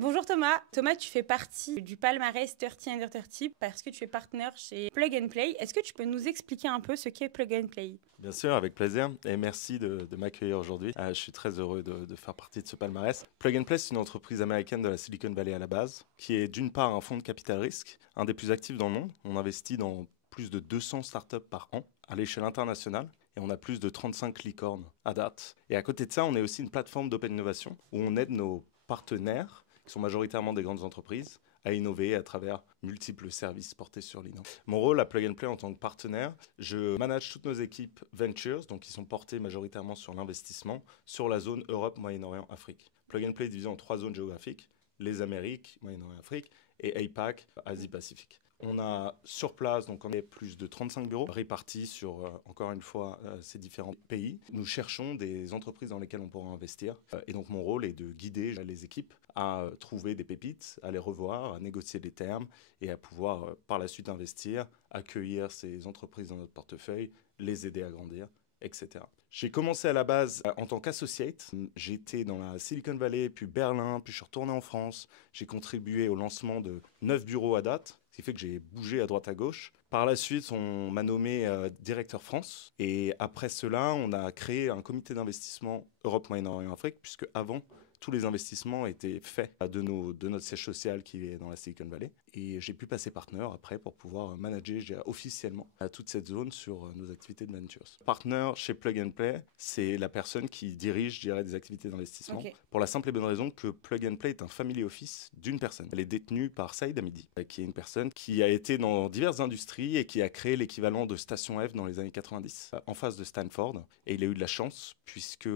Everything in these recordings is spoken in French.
Bonjour Thomas. Thomas, tu fais partie du palmarès 30 Under 30 parce que tu es partenaire chez Plug and Play. Est-ce que tu peux nous expliquer un peu ce qu'est Plug and Play? Bien sûr, avec plaisir, et merci de m'accueillir aujourd'hui. Je suis très heureux de faire partie de ce palmarès. Plug and Play, c'est une entreprise américaine de la Silicon Valley à la base, qui est d'une part un fonds de capital risque, un des plus actifs dans le monde. On investit dans plus de 200 startups par an à l'échelle internationale. Et on a plus de 35 licornes à date. Et à côté de ça, on est aussi une plateforme d'open innovation où on aide nos partenaires, qui sont majoritairement des grandes entreprises, à innover à travers multiples services portés sur l'innovation. Mon rôle à Plug and Play en tant que partenaire, je manage toutes nos équipes Ventures, donc qui sont portées majoritairement sur l'investissement, sur la zone Europe, Moyen-Orient, Afrique. Plug and Play est divisé en 3 zones géographiques, les Amériques, Moyen-Orient, Afrique, et APAC, Asie-Pacifique. On a sur place, donc on est plus de 35 bureaux répartis sur, encore une fois, ces différents pays. Nous cherchons des entreprises dans lesquelles on pourra investir. Et donc mon rôle est de guider les équipes à trouver des pépites, à les revoir, à négocier des termes et à pouvoir par la suite investir, accueillir ces entreprises dans notre portefeuille, les aider à grandir, etc. J'ai commencé à la base en tant qu'associate. J'étais dans la Silicon Valley, puis Berlin, puis je suis retourné en France. J'ai contribué au lancement de 9 bureaux à date, ce qui fait que j'ai bougé à droite à gauche. Par la suite, on m'a nommé directeur France. Et après cela, on a créé un comité d'investissement Europe, Moyen-Orient, Afrique, puisque avant, tous les investissements étaient faits de notre siège social qui est dans la Silicon Valley. Et j'ai pu passer partenaire après pour pouvoir manager officiellement toute cette zone sur nos activités de ventures. Partenaire chez Plug and Play, c'est la personne qui dirige, je dirais, des activités d'investissement. Okay. Pour la simple et bonne raison que Plug and Play est un family office d'une personne. Elle est détenue par Saïd Hamidi, qui est une personne qui a été dans diverses industries et qui a créé l'équivalent de Station F dans les années 90, en face de Stanford. Et il a eu de la chance puisque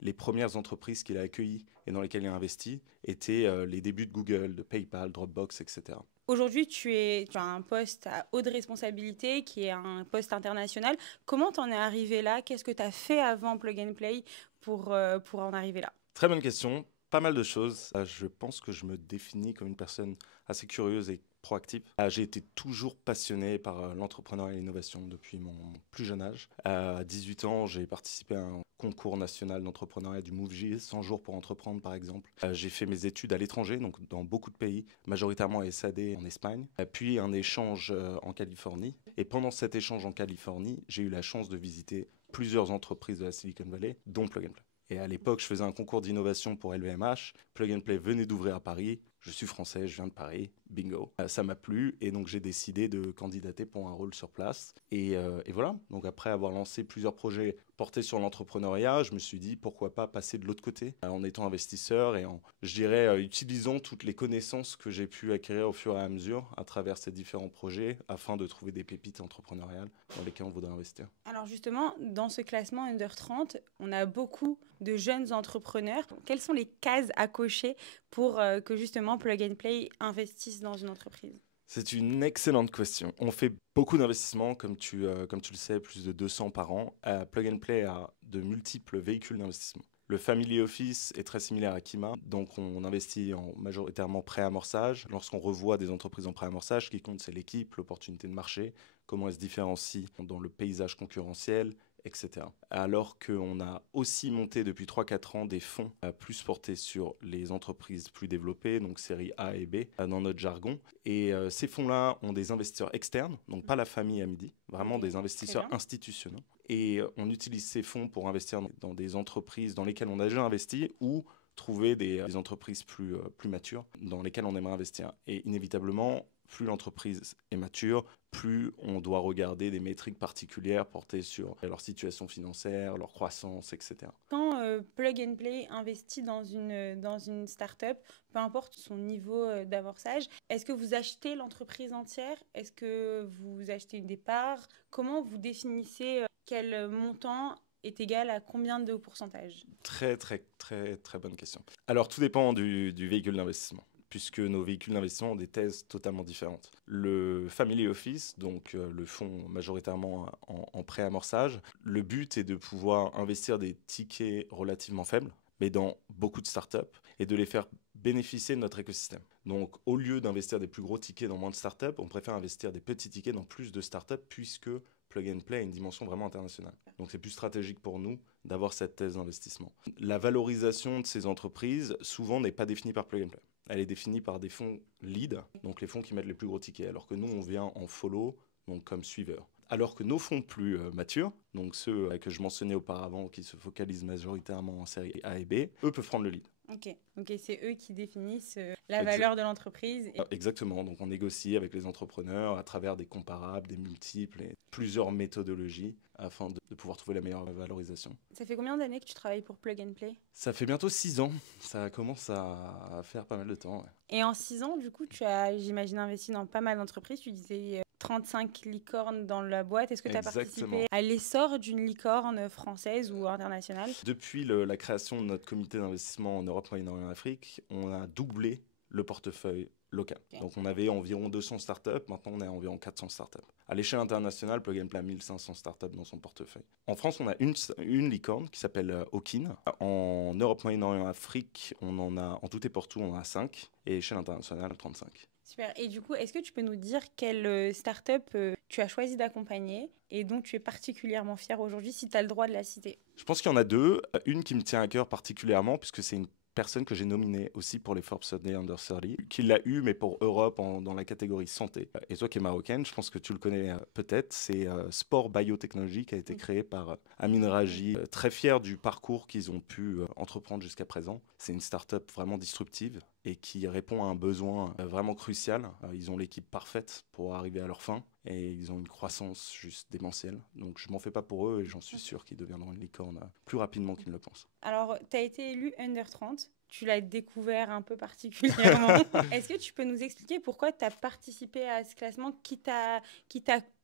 les premières entreprises qu'il a accueillies et dans lesquelles il a investi étaient les débuts de Google, de PayPal, Dropbox, etc. Aujourd'hui, tu as un poste à haute responsabilité qui est un poste international. Comment t'en es arrivé là? Qu'est-ce que tu as fait avant Plug and Play pour en arriver là? Très bonne question. Pas mal de choses. Je pense que je me définis comme une personne assez curieuse et proactive. J'ai été toujours passionné par l'entrepreneuriat et l'innovation depuis mon plus jeune âge. À 18 ans, j'ai participé à un concours national d'entrepreneuriat du MoveJ, 100 jours pour entreprendre par exemple. J'ai fait mes études à l'étranger, donc dans beaucoup de pays, majoritairement à SAD en Espagne, puis un échange en Californie. Et pendant cet échange en Californie, j'ai eu la chance de visiter plusieurs entreprises de la Silicon Valley, dont Plug and Play. Et à l'époque, je faisais un concours d'innovation pour LVMH. Plug and Play venait d'ouvrir à Paris. Je suis français, je viens de Paris. Bingo. Ça m'a plu et donc j'ai décidé de candidater pour un rôle sur place. Et voilà. Donc après avoir lancé plusieurs projets portés sur l'entrepreneuriat, je me suis dit pourquoi pas passer de l'autre côté en étant investisseur et en, je dirais, utilisant toutes les connaissances que j'ai pu acquérir au fur et à mesure à travers ces différents projets afin de trouver des pépites entrepreneuriales dans lesquelles on voudrait investir. Alors justement, dans ce classement Under 30, on a beaucoup de jeunes entrepreneurs. Quelles sont les cases à cocher pour que justement Plug and Play investisse dans une entreprise? C'est une excellente question. On fait beaucoup d'investissements, comme tu le sais, plus de 200 par an. Plug and Play a de multiples véhicules d'investissement. Le Family Office est très similaire à Kima, donc on investit en majoritairement pré-amorçage. Lorsqu'on revoit des entreprises en pré-amorçage, ce qui compte, c'est l'équipe, l'opportunité de marché, comment elles se différencient dans le paysage concurrentiel, etc. Alors qu'on a aussi monté depuis 3-4 ans des fonds plus portés sur les entreprises plus développées, donc série A et B dans notre jargon. Et ces fonds-là ont des investisseurs externes, donc pas la famille Hamidi, vraiment des investisseurs institutionnels. Et on utilise ces fonds pour investir dans des entreprises dans lesquelles on a déjà investi ou trouver des entreprises plus matures dans lesquelles on aimerait investir. Et inévitablement, plus l'entreprise est mature, plus on doit regarder des métriques particulières portées sur leur situation financière, leur croissance, etc. Quand Plug and Play investit dans une start-up, peu importe son niveau d'amorçage, est-ce que vous achetez l'entreprise entière? Est-ce que vous achetez des parts? Comment vous définissez quel montant est égal à combien de pourcentage? Très bonne question. Alors, tout dépend du véhicule d'investissement, puisque nos véhicules d'investissement ont des thèses totalement différentes. Le Family Office, donc le fonds majoritairement en pré-amorçage, le but est de pouvoir investir des tickets relativement faibles, mais dans beaucoup de startups, et de les faire bénéficier de notre écosystème. Donc, au lieu d'investir des plus gros tickets dans moins de startups, on préfère investir des petits tickets dans plus de startups, puisque Plug and Play a une dimension vraiment internationale. Donc, c'est plus stratégique pour nous d'avoir cette thèse d'investissement. La valorisation de ces entreprises, souvent, n'est pas définie par Plug and Play. elle est définie par des fonds lead, donc les fonds qui mettent les plus gros tickets, alors que nous, on vient en follow, donc comme suiveur. Alors que nos fonds plus matures, donc ceux que je mentionnais auparavant, qui se focalisent majoritairement en série A et B, eux peuvent prendre le lead. Ok, c'est eux qui définissent la valeur de l'entreprise. Exactement, donc on négocie avec les entrepreneurs à travers des comparables, des multiples et plusieurs méthodologies afin de pouvoir trouver la meilleure valorisation. Ça fait combien d'années que tu travailles pour Plug and Play? Ça fait bientôt 6 ans, ça commence à faire pas mal de temps. Ouais. Et en 6 ans, du coup, tu as, j'imagine, investi dans pas mal d'entreprises. Tu disais 35 licornes dans la boîte. Est-ce que tu as participé à l'essor d'une licorne française ou internationale? Depuis la création de notre comité d'investissement en Europe, Moyen-Orient et Afrique, on a doublé le portefeuille local. Okay. Donc on avait environ 200 startups, maintenant on est à environ 400 startups. À l'échelle internationale, Plug and Play a 1500 startups dans son portefeuille. En France, on a une licorne qui s'appelle Okin. En Europe, Moyen-Orient et Afrique, on en a, en tout et pour tout, on en a 5. Et à l'échelle internationale, 35. Super. Et du coup, est-ce que tu peux nous dire quelle start-up tu as choisi d'accompagner et dont tu es particulièrement fier aujourd'hui, si tu as le droit de la citer? Je pense qu'il y en a deux. Une qui me tient à cœur particulièrement, puisque c'est une personne que j'ai nominée aussi pour les Forbes Sunday Under 30, qui l'a eu, mais pour Europe, dans la catégorie santé. Et toi qui es marocaine, je pense que tu le connais peut-être, c'est Sport Biotechnology qui a été créé par Amin Raji, très fier du parcours qu'ils ont pu entreprendre jusqu'à présent. C'est une start-up vraiment disruptive et qui répond à un besoin vraiment crucial. Ils ont l'équipe parfaite pour arriver à leur fin et ils ont une croissance juste démentielle. Donc je m'en fais pas pour eux et j'en suis sûr qu'ils deviendront une licorne plus rapidement qu'ils ne le pensent. Alors, tu as été élu Under 30. Tu l'as découvert un peu particulièrement. Est-ce que tu peux nous expliquer pourquoi tu as participé à ce classement? Qui t'a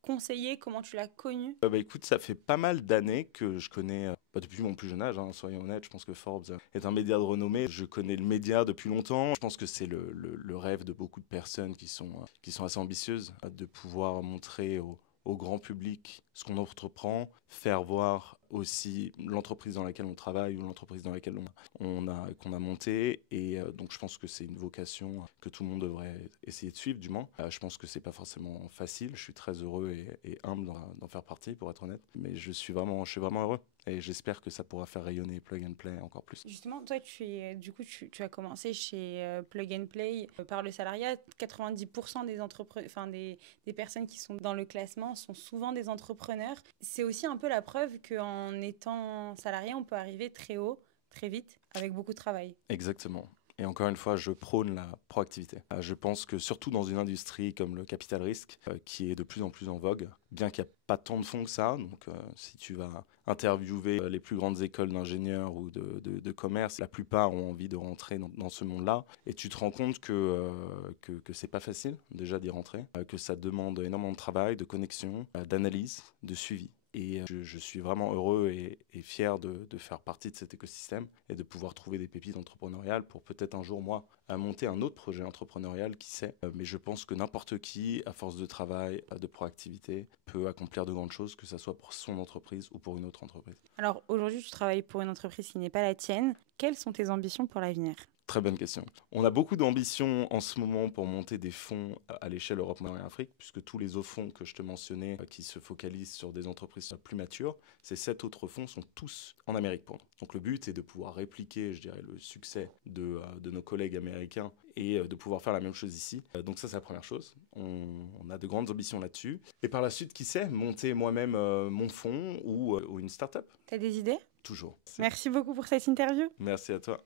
conseillé? Comment tu l'as connu? Écoute, ça fait pas mal d'années que je connais, depuis mon plus jeune âge, soyons honnêtes, je pense que Forbes est un média de renommée. Je connais le média depuis longtemps. Je pense que c'est le rêve de beaucoup de personnes qui sont assez ambitieuses, de pouvoir montrer au grand public ce qu'on entreprend, faire voir aussi l'entreprise dans laquelle on travaille ou l'entreprise dans laquelle qu'on a monté. Et donc je pense que c'est une vocation que tout le monde devrait essayer de suivre, du moins. Je pense que c'est pas forcément facile. Je suis très heureux et humble d'en faire partie, pour être honnête. Mais je suis vraiment heureux. Et j'espère que ça pourra faire rayonner Plug and Play encore plus. Justement, toi, tu as commencé chez Plug and Play par le salariat. 90% des personnes qui sont dans le classement sont souvent des entrepreneurs. C'est aussi un peu la preuve qu'en étant salarié, on peut arriver très haut, très vite, avec beaucoup de travail. Exactement. Et encore une fois, je prône la proactivité. Je pense que surtout dans une industrie comme le capital risque, qui est de plus en plus en vogue, bien qu'il n'y a pas tant de fonds que ça, donc si tu vas interviewer les plus grandes écoles d'ingénieurs ou de commerce, la plupart ont envie de rentrer dans ce monde-là. Et tu te rends compte que c'est pas facile déjà d'y rentrer, que ça demande énormément de travail, de connexion, d'analyse, de suivi. Et je suis vraiment heureux et fier de faire partie de cet écosystème et de pouvoir trouver des pépites entrepreneuriales pour peut-être un jour, moi, monter un autre projet entrepreneurial, qui sait. Mais je pense que n'importe qui, à force de travail, de proactivité, peut accomplir de grandes choses, que ce soit pour son entreprise ou pour une autre entreprise. Alors aujourd'hui, tu travailles pour une entreprise qui n'est pas la tienne. Quelles sont tes ambitions pour l'avenir ? Très bonne question. On a beaucoup d'ambition en ce moment pour monter des fonds à l'échelle Europe, Moyen-Orient et Afrique, puisque tous les autres fonds que je te mentionnais, qui se focalisent sur des entreprises plus matures, ces 7 autres fonds sont tous en Amérique pour nous. Donc le but est de pouvoir répliquer, je dirais, le succès de nos collègues américains et de pouvoir faire la même chose ici. Donc ça, c'est la première chose. On a de grandes ambitions là-dessus. Et par la suite, qui sait, monter moi-même mon fonds ou une start-up. T'as des idées ? Toujours. Merci beaucoup pour cette interview. Merci à toi.